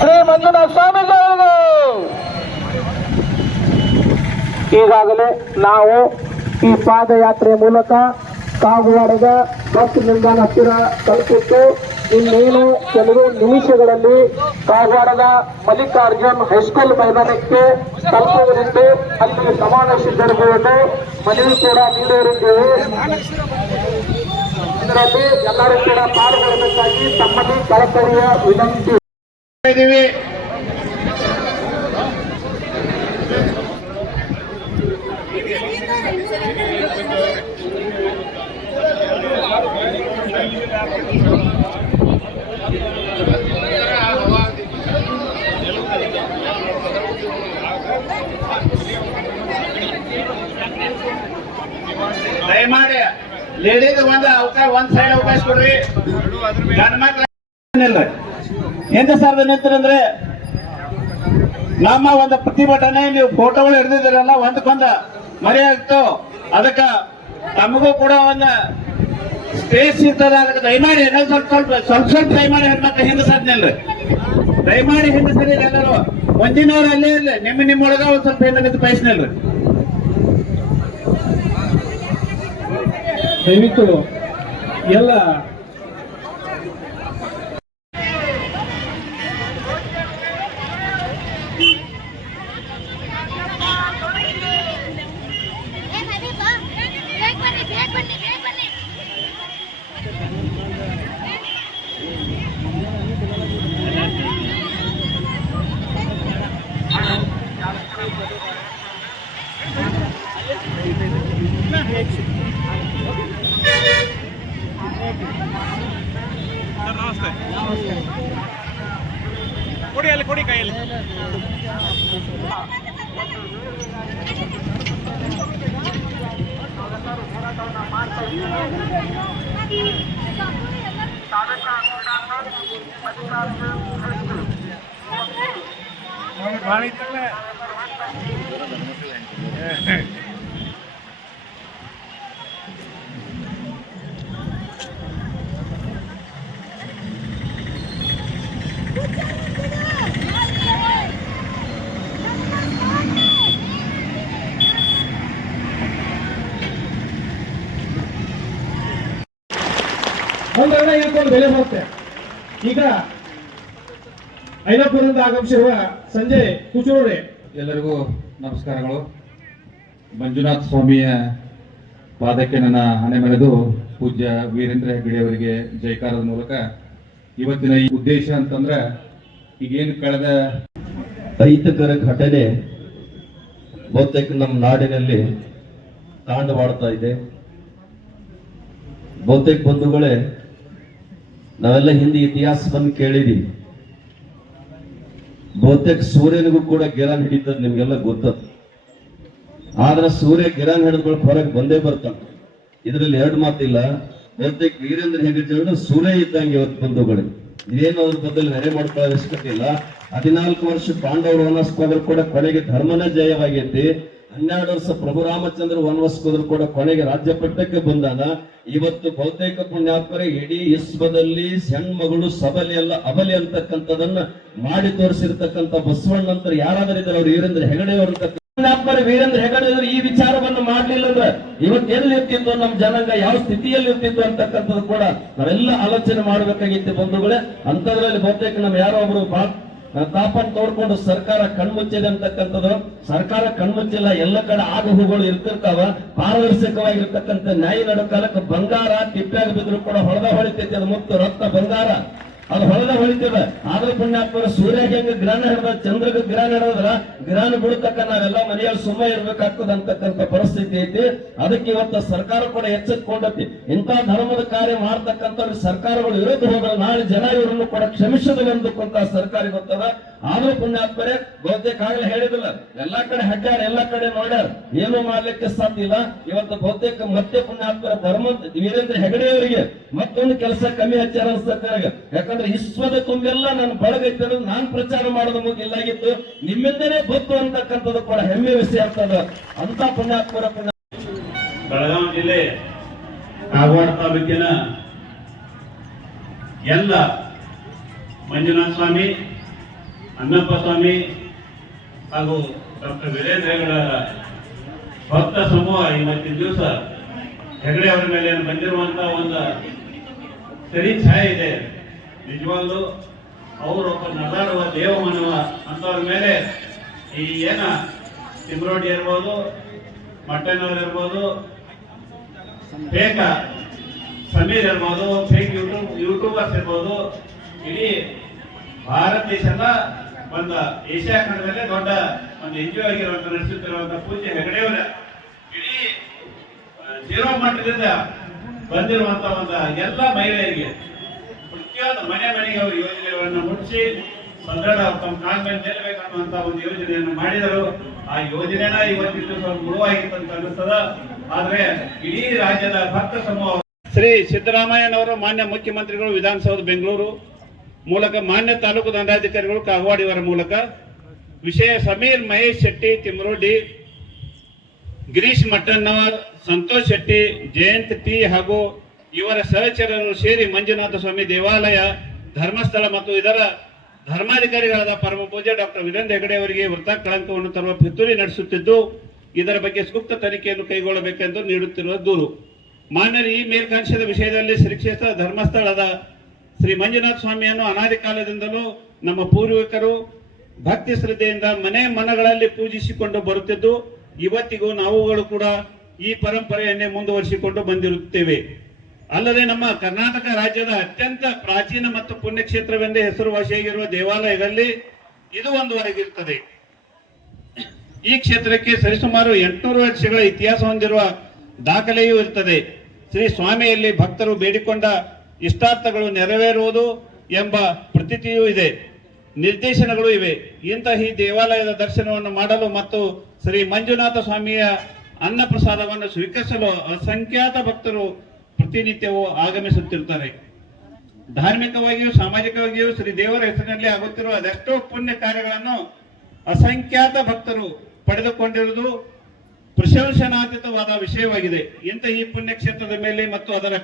ಶ್ರೀ ಮಂಜುನಾಥ ಸ್ವಾಮೀಜಿಯವರಿಗೆ ಈಗಾಗಲೇ ನಾವು ಈ ಪಾದಯಾತ್ರೆ ಮೂಲಕ ಕಾಗವಾಡದ ಬಸ್ ನಿಲ್ದಾಣ ಹತ್ತಿರ ತಲುಪಿತ್ತು. ಇನ್ನೇನು ಕೆಲವು ನಿಮಿಷಗಳಲ್ಲಿ ಕಾಗವಾಡದ ಮಲ್ಲಿಕಾರ್ಜುನ್ ಹೈಸ್ಕೂಲ್ ಮೈದಾನಕ್ಕೆ ತಲುಪುವುದೆಂದು ಅಲ್ಲಿ ಸಮಾವೇಶ ಜರುಗುವುದು ಮನವಿ ಕೂಡ ನೀಡಿರುತ್ತೇವೆ. ಇದರಲ್ಲಿ ಎಲ್ಲರೂ ಕೂಡ ಪಾಲ್ಗೊಳ್ಳಬೇಕಾಗಿ ತಮ್ಮಲ್ಲಿ ಕಳಕಳಿಯ ವಿನಂತಿ. ದಯಮಾಡಿ ಲೇಡೀಸ್ ಒಂದ್ ಸೈಡ್ ಅವಕಾಶ ಕೊಡ್ರಿ. ಗಂಡ ಮಕ್ಳ ಎಂತ ಸರ್ ನಿಂತರಂದ್ರೆ ನಮ್ಮ ಒಂದು ಪ್ರತಿಭಟನೆ ನೀವು ಫೋಟೋಗಳು ಹಿಡಿದಿದ್ದೀರಲ್ಲ ಒಂದಕ್ಕೊಂದ ಮರಿ ಆಗ್ತು. ಅದಕ್ಕ ತಮಗೂ ಕೂಡ ಒಂದು ಸ್ಪೇಸ್ ಇರ್ತದ. ಅದಕ್ಕೆ ದಯಮಾಡಿ ಸ್ವಲ್ಪ ದಯಮಾಡಿ ಹೆಣ್ಮಕ್ಳು ಹಿಂದೆ ಸಾಧ್ನಿಲ್ರಿ. ದಯಮಾಡಿ ಹಿಂದೆ ಸರಿ ಎಲ್ಲರೂ ಒಂದಿನವ್ರು ಅಲ್ಲೇ ಇರ್ಲಿ. ನಿಮ್ಮೊಳಗ ಒಂದ್ ಸ್ವಲ್ಪ ಹಿಂದೆ ನಿಂತು ಬಯಸ್ನಿಲ್ರಿ. ದಯವಿಟ್ಟು ಎಲ್ಲ ಕೊಡಿ ಕೈಯಲ್ಲಿ ಭಾಳ ಇತ್ತಲ್ಲ. ಒಂದೆರಡ ಇಟ್ಕೊಂಡು ಬೆಲೆ ಹೋಗುತ್ತೆ. ಈಗ ಐನಾಪುರದಿಂದ ಆಗಮಿಸಿರುವ ಸಂಜಯ್ ಕುಚೂರೆ. ಎಲ್ಲರಿಗೂ ನಮಸ್ಕಾರಗಳು. ಮಂಜುನಾಥ ಸ್ವಾಮಿಯ ಪಾದಕ್ಕೆ ನನ್ನ ಹಣೆ ಮೆರೆದು ಪೂಜ್ಯ ವೀರೇಂದ್ರ ಹೆಗ್ಗಡೆ ಅವರಿಗೆ ಜೈಕಾರದ ಮೂಲಕ ಇವತ್ತಿನ ಈ ಉದ್ದೇಶ ಅಂತಂದ್ರೆ ಈಗೇನು ಕಳೆದ ಅಹಿತಕರ ಘಟನೆ ಬಹುತೇಕ ನಮ್ಮ ನಾಡಿನಲ್ಲಿ ತಾಂಡವಾಡ್ತಾ ಇದೆ. ಬಹುತೇಕ ಬಂಧುಗಳೇ, ನಾವೆಲ್ಲ ಹಿಂದೆ ಇತಿಹಾಸವನ್ನು ಕೇಳಿದೀವಿ. ಬಹುತೇಕ ಸೂರ್ಯನಿಗೂ ಕೂಡ ಗಿರಾನ್ ಹಿಡಿತದ ನಿಮ್ಗೆಲ್ಲ ಗೊತ್ತದ. ಆದ್ರೆ ಸೂರ್ಯ ಗಿರಾನ್ ಹಿಡಿದ್ಗಳು ಹೊರಗೆ ಬಂದೇ ಬರ್ತಾನೆ. ಇದರಲ್ಲಿ ಎರಡು ಮಾತಿಲ್ಲ. ಬಹುತೇಕ ವೀರೇಂದ್ರ ಹೆಗ್ಗಡೆ ಸೂರ್ಯ ಇದ್ದಂಗೆ ಇವತ್ತು ಬಂಧುಗಳೇ. ಇದೇನು ಅದ್ರ ಬದಲು ನೆರೆ ಮಾಡ್ಕೊಳ್ಳೋ ಅವಶ್ಯಕತೆ ಇಲ್ಲ. 14 ವರ್ಷ ಪಾಂಡವರು ವನವಾಸಕ್ಕೋದ್ರು ಕೂಡ ಕೊನೆಗೆ ಧರ್ಮನೇ ಜಯವಾಗೈತಿ. 12 ವರ್ಷ ಪ್ರಭು ರಾಮಚಂದ್ರ ವನವಾಸಕ್ಕೋದ್ರು ಕೂಡ ಕೊನೆಗೆ ರಾಜ್ಯ ಪಟ್ಟಕ್ಕೆ ಬಂದಾನ. ಇವತ್ತು ಬಹುತೇಕ ಪುಣ್ಯಾತ್ಮರೇ ಇಡೀ ವಿಶ್ವದಲ್ಲಿ ಹೆಣ್ಮಗಳು ಸಬಲೆ ಅಲ್ಲ ಅಬಲೆ ಅಂತಕ್ಕಂಥದನ್ನ ಮಾಡಿ ತೋರಿಸಿರ್ತಕ್ಕಂಥ ಬಸವಣ್ಣಂತರ ಯಾರಾದರೂ ಇದ್ದಾರೆ ಅವ್ರು ವೀರೇಂದ್ರ ಹೆಗಡೆ ಅವರು. ವೀರೇಂದ್ರ ಹೆಗಡೆ ಈ ವಿಚಾರವನ್ನು ಮಾಡ್ಲಿಲ್ಲ ಅಂದ್ರೆ ಇವತ್ತು ಎಲ್ಲಿ ಇರ್ತಿತ್ತು ನಮ್ಮ ಜನಾಂಗ, ಯಾವ ಸ್ಥಿತಿಯಲ್ಲಿ ಇರ್ತಿತ್ತು ಅಂತಕ್ಕಂಥದ್ದು ಕೂಡ ನಾವೆಲ್ಲ ಆಲೋಚನೆ ಮಾಡಬೇಕಾಗಿತ್ತು ಬಂಧುಗಳೇ. ಅಂತದ್ರಲ್ಲಿ ಬಹುತೇಕ ನಮ್ಮ ಯಾರೋ ಒಬ್ರು ತಾಪನ್ ತೋಡ್ಕೊಂಡು ಸರ್ಕಾರ ಕಣ್ಮುಚ್ಚಿದೆ ಅಂತಕ್ಕಂಥದ್ದು. ಸರ್ಕಾರ ಕಣ್ಮುಚ್ಚಿಲ್ಲ, ಎಲ್ಲ ಕಡೆ ಆಗು ಹೋಗುಗಳು ಇರ್ತಿರ್ತಾವ. ಪಾರದರ್ಶಕವಾಗಿರ್ತಕ್ಕಂಥ ನ್ಯಾಯ ನಡು ಕಾಲಕ್ಕೆ ಬಂಗಾರ ತಿಪ್ಪಾಗಿ ಬಿದ್ರು ಕೂಡ ಹೊಳೆದ ಹೊಳಿತೈತಿ. ಅದು ಮುತ್ತು ರಕ್ತ ಬಂಗಾರ ಅದು ಹೊಳೆದ ಹೊಳಿತದ. ಆದ್ರೆ ಪುಣ್ಯಾತ್ಮರ ಸೂರ್ಯಗೆ ಹೆಂಗ ಗ್ರಹಣ ಹಿಡಿದ, ಚಂದ್ರಗ ಗ್ರಹಣ ಹಿಡಿದ್ರ ಗ್ರಹಣ ಬಿಡತಕ್ಕ ನಾವೆಲ್ಲ ಮನೆಯಲ್ಲಿ ಸುಮ್ಮ ಇರ್ಬೇಕಾಗ್ತದ ಅಂತಕ್ಕಂಥ ಪರಿಸ್ಥಿತಿ ಐತಿ. ಅದಕ್ಕೆ ಇವತ್ತು ಸರ್ಕಾರ ಕೂಡ ಎಚ್ಚೆತ್ಕೊಂಡತಿ. ಇಂಥ ಧರ್ಮದ ಕಾರ್ಯ ಮಾಡ್ತಕ್ಕಂಥ ಸರ್ಕಾರಗಳು ವಿರೋಧ ಹೋದ್ರೆ ನಾಳೆ ಜನ ಇವರನ್ನು ಕೂಡ ಕ್ಷಮಿಸೋದಿಲ್ಲ ಅಂದುಕೊಂತ ಸರ್ಕಾರ ಗೊತ್ತದ. ಆದ್ರೂ ಪುಣ್ಯಾತ್ಮರೇ ಬಹುತೇಕ ಆಗಲೇ ಹೇಳಿದಿಲ್ಲ, ಎಲ್ಲಾ ಕಡೆ ಹಡ್ಡಾರ, ಎಲ್ಲಾ ಕಡೆ ನೋಡ್ಯಾರ, ಏನು ಮಾಡ್ಲಿಕ್ಕೆ ಸಾಧ್ಯ ಇಲ್ಲ. ಇವತ್ತು ಬಹುತೇಕ ಮತ್ತೆ ಪುಣ್ಯಾತ್ಮರ ಧರ್ಮ ವೀರೇಂದ್ರ ಹೆಗಡೆ ಅವರಿಗೆ ಮತ್ತೊಂದು ಕೆಲಸ ಕಮ್ಮಿ ಹಚ್ಚಾರ ಸರ್ಕಾರಕ್ಕೆ. ಯಾಕಂದ್ರೆ ವಿಶ್ವದ ತುಂಬೆಲ್ಲ ನಾನು ಬಳಗೈತೆ ಅನ್ನೋದು ನಾನ್ ಪ್ರಚಾರ ಮಾಡೋದು ಮುಗಿಲ್ಲಾಗಿತ್ತು. ನಿಮ್ಮಿಂದನೇ ಗೊತ್ತು ಅಂತಕ್ಕಂಥದ್ದು ಕೂಡ ಹೆಮ್ಮೆ ವಿಷಯ ಆಗ್ತದ. ಅಂತ ಪುಣ್ಯಾತ್ಮರ ಬೆಳಗಾವಿ ಜಿಲ್ಲೆ ಕಾಗವಾಡ ತಾಲೂಕಿನ ಎಲ್ಲ ಮಂಜುನಾಥ ಸ್ವಾಮಿ ಅನ್ನಪ್ಪ ಸ್ವಾಮಿ ಹಾಗೂ ಡಾಕ್ಟರ್ ವೀರೇಂದ್ರ ಹೆಗಡೆ ಭಕ್ತ ಸಮೂಹ ಇವತ್ತಿನ ದಿವಸ ಹೆಗಡೆ ಅವರ ಮೇಲೆ ಬಂದಿರುವಂತ ಒಂದು ಸರಿ ಛಾಯೆ ಇದೆ. ನಿಜವಾಗ್ಲೂ ಅವರು ಒಬ್ಬ ನದಾಡುವ ದೇವಮಾನವ ಅಂತವ್ರ ಮೇಲೆ ಈ ಏನ ತಿಮ್ರೋಡಿ ಇರ್ಬೋದು, ಮಟ್ಟನವ್ರು ಇರ್ಬೋದು, ಫೇಕ್ ಸಮೀರ್ ಇರ್ಬೋದು, ಫೇಕ್ ಯೂಟ್ಯೂಬರ್ಸ್ ಇರ್ಬೋದು, ಇಡೀ ಭಾರತ ದೇಶದ ಒಂದು ಏಷ್ಯಾ ಖಂಡದಲ್ಲೇ ದೊಡ್ಡ ಒಂದು NGO ಆಗಿರುವಂತ ನಡೆಸುತ್ತಿರುವಂತಹ ಪೂಜ್ಯ ಹೆಗಡೆಯವರ ಇಡೀ ಜೀರೋ ಮಟ್ಟದಿಂದ ಬಂದಿರುವಂತ ಒಂದು ಎಲ್ಲ ಮಹಿಳೆಯರಿಗೆ ಪ್ರತಿಯೊಂದು ಮನೆಗೆ ಅವರು ಯೋಜನೆಗಳನ್ನು ಮುಟ್ಟಿಸಿ ಸದೃಢ ತಮ್ಮ ಕಾಲ ಮೇಲೆ ನಿಲ್ಲಬೇಕನ್ನುವಂತ ಒಂದು ಯೋಜನೆಯನ್ನು ಮಾಡಿದರು. ಆ ಯೋಜನೆನ ಇವತ್ತಿನ ದಿವಸ ಮುಳುವಾಗಿತ್ತು ಅಂತ ಅನಿಸ್ತದ. ಆದ್ರೆ ಇಡೀ ರಾಜ್ಯದ ಭಕ್ತ ಸಮೂಹ ಶ್ರೀ ಸಿದ್ದರಾಮಯ್ಯನವರು ಮಾನ್ಯ ಮುಖ್ಯಮಂತ್ರಿಗಳು ವಿಧಾನಸೌಧ ಬೆಂಗಳೂರು ಮೂಲಕ ಮಾನ್ಯ ತಾಲೂಕು ದಂಡಾಧಿಕಾರಿಗಳು ಕಾಗವಾಡ ಇವರ ಮೂಲಕ ವಿಷಯ ಸಮೀರ್ ಮಹೇಶ್ ಶೆಟ್ಟಿ ತಿಮ್ರೋಡಿ, ಗಿರೀಶ್ ಮಟ್ಟಣ್ಣವರ್, ಸಂತೋಷ್ ಶೆಟ್ಟಿ, ಜಯಂತ್ ಟಿ ಹಾಗೂ ಇವರ ಸಹಚರರು ಸೇರಿ ಮಂಜುನಾಥ ಸ್ವಾಮಿ ದೇವಾಲಯ, ಧರ್ಮಸ್ಥಳ ಮತ್ತು ಇದರ ಧರ್ಮಾಧಿಕಾರಿಗಳಾದ ಪರಮ ಪೂಜ್ಯ ಡಾಕ್ಟರ್ ವೀರೇಂದ್ರ ಹೆಗಡೆ ಅವರಿಗೆ ವೃಥಾ ಕಳಂಕವನ್ನು ತರುವ ಪಿತೂರಿ ನಡೆಸುತ್ತಿದ್ದು, ಇದರ ಬಗ್ಗೆ ಸೂಕ್ತ ತನಿಖೆಯನ್ನು ಕೈಗೊಳ್ಳಬೇಕೆಂದು ನೀಡುತ್ತಿರುವ ದೂರು. ಮಾನ್ಯರು ಈ ಮೇಲ್ಕಾಂಕ್ಷದ ವಿಷಯದಲ್ಲಿ ಶ್ರೀ ಕ್ಷೇತ್ರ ಧರ್ಮಸ್ಥಳದ ಶ್ರೀ ಮಂಜುನಾಥ ಸ್ವಾಮಿಯನ್ನು ಅನಾದಿ ಕಾಲದಿಂದಲೂ ನಮ್ಮ ಪೂರ್ವಿಕರು ಭಕ್ತಿ ಶ್ರದ್ಧೆಯಿಂದ ಮನೆ ಮನಗಳಲ್ಲಿ ಪೂಜಿಸಿಕೊಂಡು ಬರುತ್ತಿದ್ದು, ಇವತ್ತಿಗೂ ನಾವುಗಳು ಕೂಡ ಈ ಪರಂಪರೆಯನ್ನೇ ಮುಂದುವರಿಸಿಕೊಂಡು ಬಂದಿರುತ್ತೇವೆ. ಅಲ್ಲದೆ ನಮ್ಮ ಕರ್ನಾಟಕ ರಾಜ್ಯದ ಅತ್ಯಂತ ಪ್ರಾಚೀನ ಮತ್ತು ಪುಣ್ಯಕ್ಷೇತ್ರವೆಂದೇ ಹೆಸರುವಾಸಿಯಾಗಿರುವ ದೇವಾಲಯಗಳಲ್ಲಿ ಇದು ಒಂದುವರೆಗಿರುತ್ತದೆ. ಈ ಕ್ಷೇತ್ರಕ್ಕೆ ಸರಿಸುಮಾರು 800 ವರ್ಷಗಳ ಇತಿಹಾಸ ಹೊಂದಿರುವ ದಾಖಲೆಯೂ ಇರುತ್ತದೆ. ಶ್ರೀ ಸ್ವಾಮಿಯಲ್ಲಿ ಭಕ್ತರು ಬೇಡಿಕೊಂಡ ಇಷ್ಟಾರ್ಥಗಳು ನೆರವೇರುವುದು ಎಂಬ ಪ್ರತೀತಿಯೂ ಇದೆ, ನಿರ್ದೇಶನಗಳು ಇವೆ. ಇಂತಹ ಈ ದೇವಾಲಯದ ದರ್ಶನವನ್ನು ಮಾಡಲು ಮತ್ತು ಶ್ರೀ ಮಂಜುನಾಥ ಸ್ವಾಮಿಯ ಅನ್ನ ಪ್ರಸಾದವನ್ನು ಸ್ವೀಕರಿಸಲು ಅಸಂಖ್ಯಾತ ಭಕ್ತರು ಪ್ರತಿನಿತ್ಯವೂ ಆಗಮಿಸುತ್ತಿರುತ್ತಾರೆ. ಧಾರ್ಮಿಕವಾಗಿಯೂ ಸಾಮಾಜಿಕವಾಗಿಯೂ ಶ್ರೀ ದೇವರ ಹೆಸರಿನಲ್ಲಿ ಆಗುತ್ತಿರುವ ಅದೆಷ್ಟೋ ಪುಣ್ಯ ಕಾರ್ಯಗಳನ್ನು ಅಸಂಖ್ಯಾತ ಭಕ್ತರು ಪಡೆದುಕೊಂಡಿರುವುದು ಪ್ರಶಂಸನಾತೀತವಾದ ವಿಷಯವಾಗಿದೆ. ಇಂಥ ಈ ಪುಣ್ಯ ಕ್ಷೇತ್ರದ ಮೇಲೆ ಮತ್ತು ಅದರ